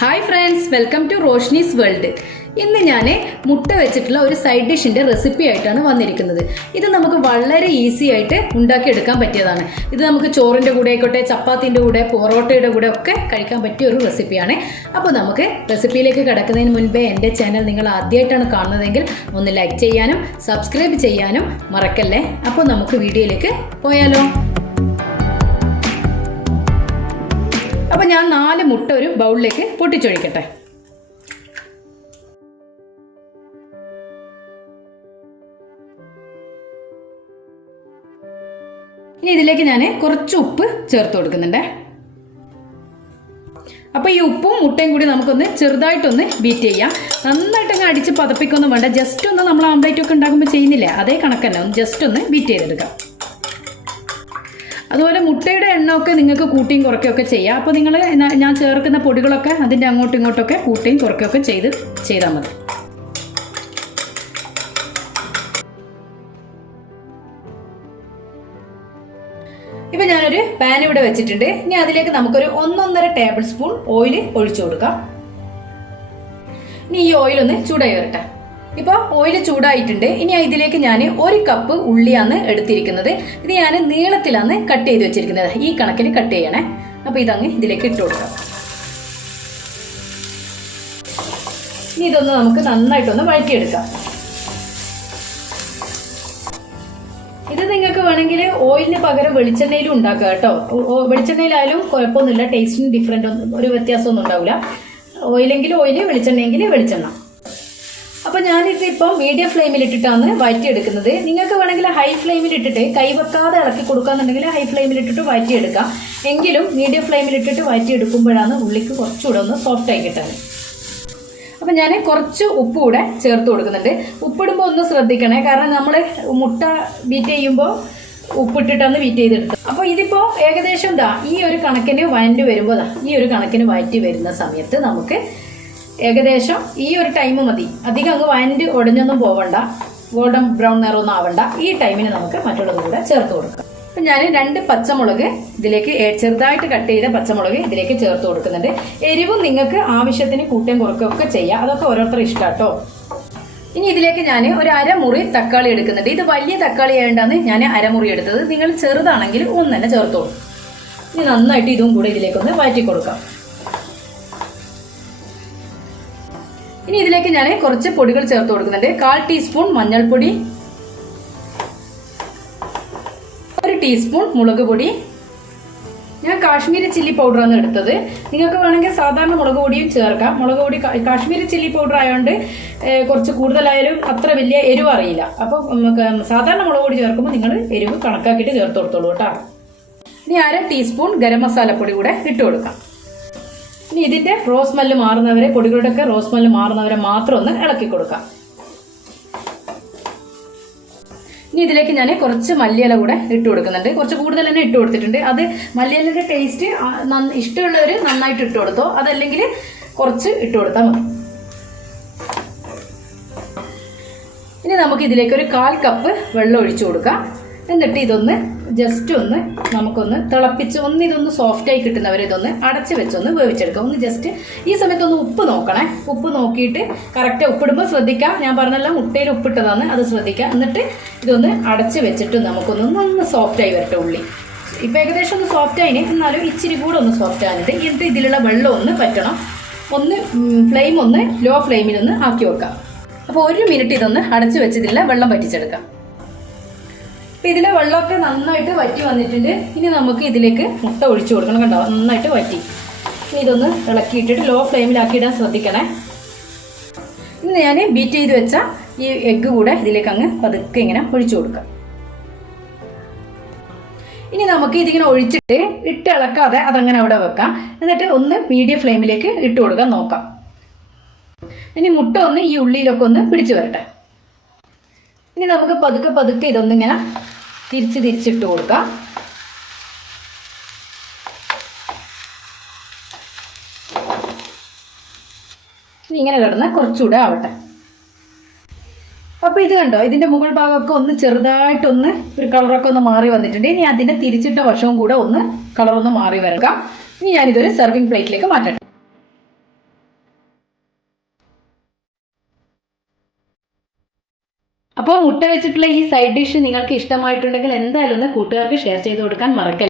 Hi friends, welcome to Roshni's world. ഇന്ന് ഞാൻ മുട്ട വെച്ചിട്ടുള്ള ഒരു സൈഡ് ഡിഷിൻ്റെ റെസിപ്പി ആയിട്ടാണ് വന്നിരിക്കുന്നത്. ഇത് നമുക്ക് വളരെ ഈസി ആയിട്ട് ഉണ്ടാക്കിയെടുക്കാൻ പറ്റിയതാണ്. ഇത് നമുക്ക് ചോറിൻ്റെ കൂടെ ആയിക്കോട്ടെ, ചപ്പാത്തിൻ്റെ കൂടെ, പൊറോട്ടയുടെ കൂടെ ഒക്കെ കഴിക്കാൻ പറ്റിയ ഒരു റെസിപ്പിയാണ്. അപ്പോൾ നമുക്ക് റെസിപ്പിയിലേക്ക് കിടക്കുന്നതിന് മുൻപേ എൻ്റെ ചാനൽ നിങ്ങൾ ആദ്യമായിട്ടാണ് കാണുന്നതെങ്കിൽ ഒന്ന് ലൈക്ക് ചെയ്യാനും സബ്സ്ക്രൈബ് ചെയ്യാനും മറക്കല്ലേ. അപ്പോൾ നമുക്ക് വീഡിയോയിലേക്ക് പോയാലോ. അപ്പോൾ ഞാൻ 4 മുട്ട ഒരു ബൗളിലേക്ക് പൊട്ടിച്ചൊഴിക്കട്ടെ. ഇനി ഇതിലേക്ക് ഞാൻ കുറച്ച് ഉപ്പ് ചേർത്ത് കൊടുക്കുന്നുണ്ട്. അപ്പോൾ ഈ ഉപ്പും മുട്ടയും കൂടി നമുക്കൊന്ന് ചെറുതായിട്ടൊന്ന് ബീറ്റ് ചെയ്യാം. നന്നായിട്ടങ്ങ് അടിച്ച് പതപ്പിക്കൊന്നും വേണ്ട. ജസ്റ്റ് ഒന്ന് നമ്മൾ ആംപ്ലേറ്റ് ഒക്കെ ഉണ്ടാക്കുമ്പോൾ ചെയ്യുന്നില്ല, അതേ കണക്കന്നെ ഒന്ന് ജസ്റ്റ് ഒന്ന് ബീറ്റ് ചെയ്തെടുക്കാം. അതുപോലെ മുട്ടയുടെ എണ്ണമൊക്കെ നിങ്ങൾക്ക് കൂട്ടിയും കുറയ്ക്കുകയൊക്കെ ചെയ്യാം. അപ്പോൾ നിങ്ങൾ ഞാൻ ചേർക്കുന്ന പൊടികളൊക്കെ അതിൻ്റെ അങ്ങോട്ടും ഇങ്ങോട്ടൊക്കെ കൂട്ടിയും കുറയ്ക്കുകയൊക്കെ ചെയ്താൽ മതി. ഇപ്പം ഞാനൊരു പാൻ ഇവിടെ വെച്ചിട്ടുണ്ട്. ഇനി അതിലേക്ക് നമുക്കൊരു 1.5 ടേബിൾ സ്പൂൺ ഓയിൽ ഒഴിച്ചു കൊടുക്കാം. ഇനി ഈ ഓയിലൊന്ന് ചൂടായി വരട്ടെ. ഇപ്പോൾ ഓയിൽ ചൂടായിട്ടുണ്ട്. ഇനി ഇതിലേക്ക് ഞാൻ 1 കപ്പ് ഉള്ളിയാണ് എടുത്തിരിക്കുന്നത്. ഇത് ഞാൻ നീളത്തിലാണ് കട്ട് ചെയ്ത് വെച്ചിരിക്കുന്നത്. ഈ കണക്കിന് കട്ട് ചെയ്യണേ. അപ്പോൾ ഇതങ്ങ് ഇതിലേക്ക് ഇട്ട് കൊടുക്കാം. ഇനി ഇതൊന്ന് നമുക്ക് നന്നായിട്ടൊന്ന് വഴറ്റിയെടുക്കാം. ഇത് നിങ്ങൾക്ക് വേണമെങ്കിൽ ഓയിലിന് പകരം വെളിച്ചെണ്ണയിലും ഉണ്ടാക്കാം കേട്ടോ. വെളിച്ചെണ്ണയിലായാലും കുഴപ്പമൊന്നുമില്ല, ടേസ്റ്റിന് ഡിഫറെൻ്റ് ഒരു വ്യത്യാസമൊന്നും ഉണ്ടാവില്ല. ഓയിലെങ്കിൽ ഓയിൽ, വെളിച്ചെണ്ണയെങ്കിൽ വെളിച്ചെണ്ണ. അപ്പോൾ ഞാനിതിപ്പോൾ മീഡിയം ഫ്ലെയിമിലിട്ടിട്ടാണ് വഴറ്റിയെടുക്കുന്നത്. നിങ്ങൾക്ക് വേണമെങ്കിൽ ഹൈ ഫ്ലെയിമിലിട്ടിട്ട് കൈവെക്കാതെ ഇളക്കി കൊടുക്കാന്നുണ്ടെങ്കിൽ ഹൈ ഫ്ലെയിമിലിട്ടിട്ട് വഴറ്റിയെടുക്കാം. എങ്കിലും മീഡിയം ഫ്ലെയിമിലിട്ടിട്ട് വഴറ്റിയെടുക്കുമ്പോഴാണ് ഉള്ളിക്ക് കുറച്ചുകൂടെ ഒന്ന് സോഫ്റ്റായി കിട്ടാൻ. അപ്പം ഞാൻ കുറച്ച് ഉപ്പ് കൂടെ ചേർത്ത് കൊടുക്കുന്നുണ്ട്. ഉപ്പിടുമ്പോൾ ഒന്ന് ശ്രദ്ധിക്കണേ, കാരണം നമ്മൾ മുട്ട ബീറ്റ് ചെയ്യുമ്പോൾ ഉപ്പിട്ടിട്ടാണ് ബീറ്റ് ചെയ്തെടുത്തത്. അപ്പോൾ ഇതിപ്പോൾ ഏകദേശം ഈ ഒരു കണക്കിന് വഴറ്റി വരുമ്പോൾ ഈ ഒരു കണക്കിന് വഴറ്റി വരുന്ന സമയത്ത് നമുക്ക് ഏകദേശം ഈ ഒരു ടൈം മതി. അധികം അങ്ങ് വഴറ്റി ഉടഞ്ഞൊന്നും പോവണ്ട, ഗോൾഡൻ ബ്രൗൺ നിറമൊന്നും ആവണ്ട. ഈ ടൈമിന് നമുക്ക് മറ്റുള്ളത് കൂടെ ചേർത്ത് കൊടുക്കാം. അപ്പം ഞാൻ 2 പച്ചമുളക് ഇതിലേക്ക് ചെറുതായിട്ട് കട്ട് ചെയ്ത പച്ചമുളക് ഇതിലേക്ക് ചേർത്ത് കൊടുക്കുന്നുണ്ട്. എരിവും നിങ്ങൾക്ക് ആവശ്യത്തിന് കൂട്ടുകയും കുറയ്ക്കുകയൊക്കെ ചെയ്യാം, അതൊക്കെ ഓരോരുത്തർ ഇഷ്ടാട്ടോ. ഇനി ഇതിലേക്ക് ഞാൻ ഒരു അരമുറി തക്കാളി എടുക്കുന്നുണ്ട്. ഇത് വലിയ തക്കാളി ആയതുകൊണ്ടാണ് ഞാൻ അരമുറി എടുത്തത്. നിങ്ങൾ ചെറുതാണെങ്കിൽ ഒന്ന് തന്നെ ചേർത്തോളൂ. ഇനി നന്നായിട്ട് ഇതും കൂടെ ഇതിലേക്കൊന്ന് വഴറ്റി കൊടുക്കാം. ഇനി ഇതിലേക്ക് ഞാൻ കുറച്ച് പൊടികൾ ചേർത്ത് കൊടുക്കുന്നുണ്ട്. 1/4 ടീസ്പൂൺ മഞ്ഞൾപ്പൊടി, 1 ടീസ്പൂൺ മുളക് പൊടി. ഞാൻ കാശ്മീരി ചില്ലി പൗഡറാണ് എടുത്തത്. നിങ്ങൾക്ക് വേണമെങ്കിൽ സാധാരണ മുളക് പൊടിയും ചേർക്കാം. മുളക് പൊടി കാശ്മീരി ചില്ലി പൗഡർ ആയതുകൊണ്ട് കുറച്ച് കൂടുതലായാലും അത്ര വലിയ എരിവ് അറിയില്ല. അപ്പോൾ സാധാരണ മുളക് പൊടി ചേർക്കുമ്പോൾ നിങ്ങൾ എരിവ് കണക്കാക്കിയിട്ട് ചേർത്ത് കൊടുത്തോളൂ കേട്ടോ. ഇനി 1/2 ടീസ്പൂൺ ഗരം മസാലപ്പൊടി കൂടെ ഇട്ട് കൊടുക്കാം. ഇനി ഇതിൻ്റെ റോസ് സ്മെല്ല് മാറുന്നവരെ, പൊടികളുടെയൊക്കെ റോസ് സ്മെല്ല് മാറുന്നവരെ മാത്രം ഒന്ന് ഇളക്കി കൊടുക്കാം. ഇനി ഇതിലേക്ക് ഞാൻ കുറച്ച് മല്ലിയില കൂടെ ഇട്ട് കൊടുക്കുന്നുണ്ട്. കുറച്ച് കൂടുതൽ തന്നെ ഇട്ട് കൊടുത്തിട്ടുണ്ട്. അത് മല്ലിയിലയുടെ ടേസ്റ്റ് ഇഷ്ടമുള്ളവർ നന്നായിട്ട് ഇട്ട് കൊടുത്തോ, അതല്ലെങ്കിൽ കുറച്ച് ഇട്ട് കൊടുത്താൽ മതി. ഇനി നമുക്ക് ഇതിലേക്ക് ഒരു 1/4 കപ്പ് വെള്ളം ഒഴിച്ചു കൊടുക്കാം. എന്നിട്ട് ഇതൊന്ന് ജസ്റ്റ് ഒന്ന് നമുക്കൊന്ന് തിളപ്പിച്ച് ഇതൊന്ന് സോഫ്റ്റായി കിട്ടുന്നവരെ ഇതൊന്ന് അടച്ച് വെച്ചൊന്ന് വേവിച്ചെടുക്കാം. ഒന്ന് ജസ്റ്റ് ഈ സമയത്തൊന്ന് ഉപ്പ് നോക്കണേ. ഉപ്പ് നോക്കിയിട്ട് കറക്റ്റ് ഉപ്പിടുമ്പോൾ ശ്രദ്ധിക്കാം. ഞാൻ പറഞ്ഞല്ലോ മുട്ടയിൽ ഉപ്പിട്ടതാണ്, അത് ശ്രദ്ധിക്കാം. എന്നിട്ട് ഇതൊന്ന് അടച്ച് വെച്ചിട്ട് നമുക്കൊന്ന് സോഫ്റ്റായി വരട്ടെ ഉള്ളി. ഇപ്പം ഏകദേശം ഒന്ന് സോഫ്റ്റായിന്, എന്നാലും ഇച്ചിരി കൂടെ ഒന്ന് സോഫ്റ്റ് ആയിട്ട് എന്നിട്ട് ഇതിലുള്ള വെള്ളം ഒന്ന് പറ്റണം. ഫ്ലെയിം ഒന്ന് ലോ ഫ്ലെയിമിലൊന്ന് ആക്കി വെക്കാം. അപ്പോൾ 1 മിനിറ്റ് ഇതൊന്ന് അടച്ച് വെച്ചതില്ല വെള്ളം പറ്റിച്ചെടുക്കാം. അപ്പോൾ ഇതിലെ വെള്ളമൊക്കെ നന്നായിട്ട് വറ്റി വന്നിട്ടുണ്ട്. ഇനി നമുക്ക് ഇതിലേക്ക് മുട്ട ഒഴിച്ചു കൊടുക്കണം. കണ്ടോ, നന്നായിട്ട് വറ്റി. ഇനി ഇതൊന്ന് ഇളക്കിയിട്ടിട്ട് ലോ ഫ്ലെയിമിലാക്കിയിടാൻ ശ്രദ്ധിക്കണേ. ഇനി ഞാൻ ബീറ്റ് ചെയ്ത് വെച്ച ഈ എഗ്ഗ് കൂടെ ഇതിലേക്ക് അങ്ങ് പതുക്കെ ഇങ്ങനെ ഒഴിച്ചു കൊടുക്കാം. ഇനി നമുക്ക് ഇതിങ്ങനെ ഒഴിച്ചിട്ട് ഇട്ട് ഇളക്കാതെ അതങ്ങനെ അവിടെ വെക്കാം. എന്നിട്ട് ഒന്ന് മീഡിയം ഫ്ലെയിമിലേക്ക് ഇട്ട് കൊടുക്കാൻ നോക്കാം. ഇനി മുട്ട ഒന്ന് ഈ ഉള്ളിയിലൊക്കെ ഒന്ന് പിടിച്ചു വരട്ടെ. ഇനി നമുക്ക് പതുക്കെ ഇതൊന്നിങ്ങനെ തിരിച്ചിട്ട് കൊടുക്കാം. ഇങ്ങനെ കിടന്ന് കുറച്ചുകൂടെ ആവട്ടെ. അപ്പോൾ ഇത് കണ്ടോ, ഇതിൻ്റെ മുകൾ ഭാഗമൊക്കെ ഒന്ന് ചെറുതായിട്ടൊന്ന് ഒരു കളറൊക്കെ ഒന്ന് മാറി വന്നിട്ടുണ്ട്. ഇനി അതിൻ്റെ തിരിച്ചിട്ട വശവും കൂടെ ഒന്ന് കളറൊന്ന് മാറി വരക്കാം. ഇനി ഞാനിതൊരു സെർവിങ് പ്ലേറ്റിലേക്ക് മാറ്റട്ടെ. അപ്പോൾ മുട്ട വെച്ചിട്ടുള്ള ഈ സൈഡ് ഡിഷ് നിങ്ങൾക്ക് ഇഷ്ടമായിട്ടുണ്ടെങ്കിൽ എന്തായാലും ഒന്ന് കൂട്ടുകാർക്ക് ഷെയർ ചെയ്ത് കൊടുക്കാൻ മറക്കല്ല.